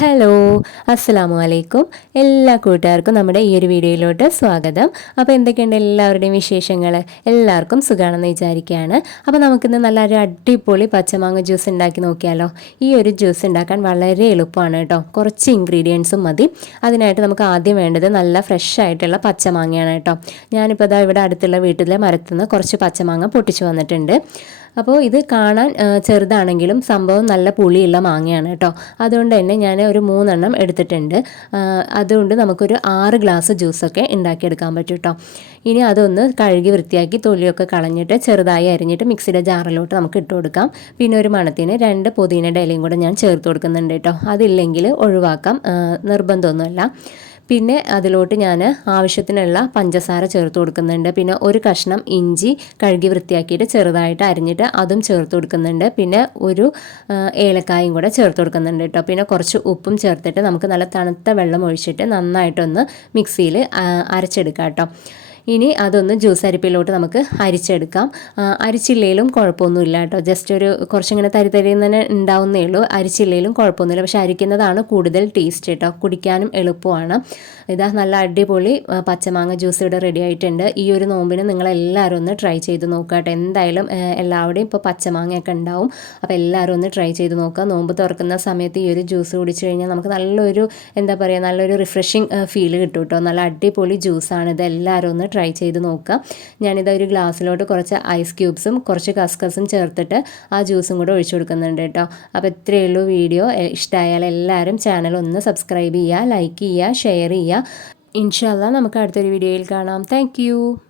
Hello, അസ്സലാമു അലൈക്കും. എല്ലാ കൂട്ടുകാർക്കും നമ്മുടെ ഈ ഒരു വീഡിയോയിലോട്ട് സ്വാഗതം. അപ്പോൾ എന്തൊക്കെയുണ്ട് എല്ലാവരുടെയും വിശേഷങ്ങൾ? എല്ലാവർക്കും സുഖമാണെന്ന് വിചാരിക്കുകയാണ്. അപ്പോൾ നമുക്കിന്ന് നല്ലൊരു അടിപൊളി പച്ചമാങ്ങ ജ്യൂസ് ഉണ്ടാക്കി നോക്കിയാലോ. ഈ ഒരു ജ്യൂസ് ഉണ്ടാക്കാൻ വളരെ എളുപ്പമാണ് കേട്ടോ. കുറച്ച് ഇൻഗ്രീഡിയൻസും മതി. അതിനായിട്ട് നമുക്ക് ആദ്യം വേണ്ടത് നല്ല ഫ്രഷ് ആയിട്ടുള്ള പച്ചമാങ്ങയാണ് കേട്ടോ. ഞാനിപ്പോൾ ഇതാ ഇവിടെ അടുത്തുള്ള വീട്ടിലെ മരത്തുനിന്ന് കുറച്ച് പച്ചമാങ്ങ പൊട്ടിച്ചു വന്നിട്ടുണ്ട്. അപ്പോൾ ഇത് കാണാൻ ചെറുതാണെങ്കിലും സംഭവം നല്ല പുളിയുള്ള മാങ്ങയാണ് കേട്ടോ. അതുകൊണ്ട് തന്നെ ഞാൻ ഒരു 3 എടുത്തിട്ടുണ്ട്. അതുകൊണ്ട് നമുക്കൊരു 6 ഗ്ലാസ് ജ്യൂസൊക്കെ ഉണ്ടാക്കിയെടുക്കാൻ പറ്റും കേട്ടോ. ഇനി അതൊന്ന് കഴുകി വൃത്തിയാക്കി തൊലിയൊക്കെ കളഞ്ഞിട്ട് ചെറുതായി അരിഞ്ഞിട്ട് മിക്സിയുടെ ജാറിലോട്ട് നമുക്ക് ഇട്ട് കൊടുക്കാം. പിന്നെ ഒരു മണത്തിന് 2 പുതിനയുടെ ഇലയും കൂടെ ഞാൻ ചേർത്ത് കൊടുക്കുന്നുണ്ട് കേട്ടോ. അതില്ലെങ്കിൽ ഒഴിവാക്കാം, നിർബന്ധമൊന്നുമല്ല. പിന്നെ അതിലോട്ട് ഞാൻ ആവശ്യത്തിനുള്ള പഞ്ചസാര ചേർത്ത് കൊടുക്കുന്നുണ്ട്. പിന്നെ ഒരു കഷ്ണം ഇഞ്ചി കഴുകി വൃത്തിയാക്കിയിട്ട് ചെറുതായിട്ട് അരിഞ്ഞിട്ട് അതും ചേർത്ത് കൊടുക്കുന്നുണ്ട്. പിന്നെ ഒരു ഏലക്കായും കൂടെ ചേർത്ത് കൊടുക്കുന്നുണ്ട് കേട്ടോ. പിന്നെ കുറച്ച് ഉപ്പും ചേർത്തിട്ട് നമുക്ക് നല്ല തണുത്ത വെള്ളം ഒഴിച്ചിട്ട് നന്നായിട്ടൊന്ന് മിക്സിയിൽ അരച്ചെടുക്കാം കേട്ടോ. ഇനി അതൊന്ന് ജ്യൂസ് അരിപ്പിലോട്ട് നമുക്ക് അരിച്ചെടുക്കാം. അരിച്ചില്ലേലും കുഴപ്പമൊന്നുമില്ല കേട്ടോ. ജസ്റ്റ് ഒരു കുറച്ചിങ്ങനെ തരി തന്നെ ഉണ്ടാവുന്നേ ഉള്ളൂ. അരിച്ചില്ലേലും കുഴപ്പമൊന്നുമില്ല. പക്ഷെ അരിക്കുന്നതാണ് കൂടുതൽ ടേസ്റ്റ് കേട്ടോ. കുടിക്കാനും എളുപ്പമാണ്. ഇതാ നല്ല അടിപൊളി പച്ചമാങ്ങ ജ്യൂസ് ഇവിടെ റെഡി ആയിട്ടുണ്ട്. ഈ ഒരു നോമ്പിന് നിങ്ങളെല്ലാവരും ഒന്ന് ട്രൈ ചെയ്ത് നോക്കുക കേട്ടോ. എന്തായാലും എല്ലാവരുടെയും ഇപ്പോൾ പച്ചമാങ്ങയൊക്കെ ഉണ്ടാവും. അപ്പോൾ എല്ലാവരും ഒന്ന് ട്രൈ ചെയ്ത് നോക്കുക. നോമ്പ് തുറക്കുന്ന സമയത്ത് ഈ ഒരു ജ്യൂസ് കുടിച്ചു കഴിഞ്ഞാൽ നമുക്ക് നല്ലൊരു നല്ലൊരു റിഫ്രഷിങ് ഫീൽ കിട്ടും കേട്ടോ. നല്ല അടിപൊളി ജ്യൂസാണ് ഇത്. എല്ലാവരും ഒന്ന് ട്രൈ ചെയ്ത് നോക്കുക. ഞാനിത് ഒരു ഗ്ലാസ്സിലോട്ട് കുറച്ച് ഐസ് ക്യൂബ്സും കുറച്ച് കസ്കസും ചേർത്തിട്ട് ആ ജ്യൂസും കൂടെ ഒഴിച്ചു കൊടുക്കുന്നുണ്ട് കേട്ടോ. അപ്പോൾ ഇത്രയേ ഉള്ളൂ വീഡിയോ. ഇഷ്ടമായാൽ എല്ലാവരും ചാനൽ ഒന്ന് സബ്സ്ക്രൈബ് ചെയ്യുക, ലൈക്ക് ചെയ്യുക, ഷെയർ ചെയ്യുക. ഇൻഷാ അല്ലാഹ് നമുക്ക് അടുത്തൊരു വീഡിയോയിൽ കാണാം. താങ്ക്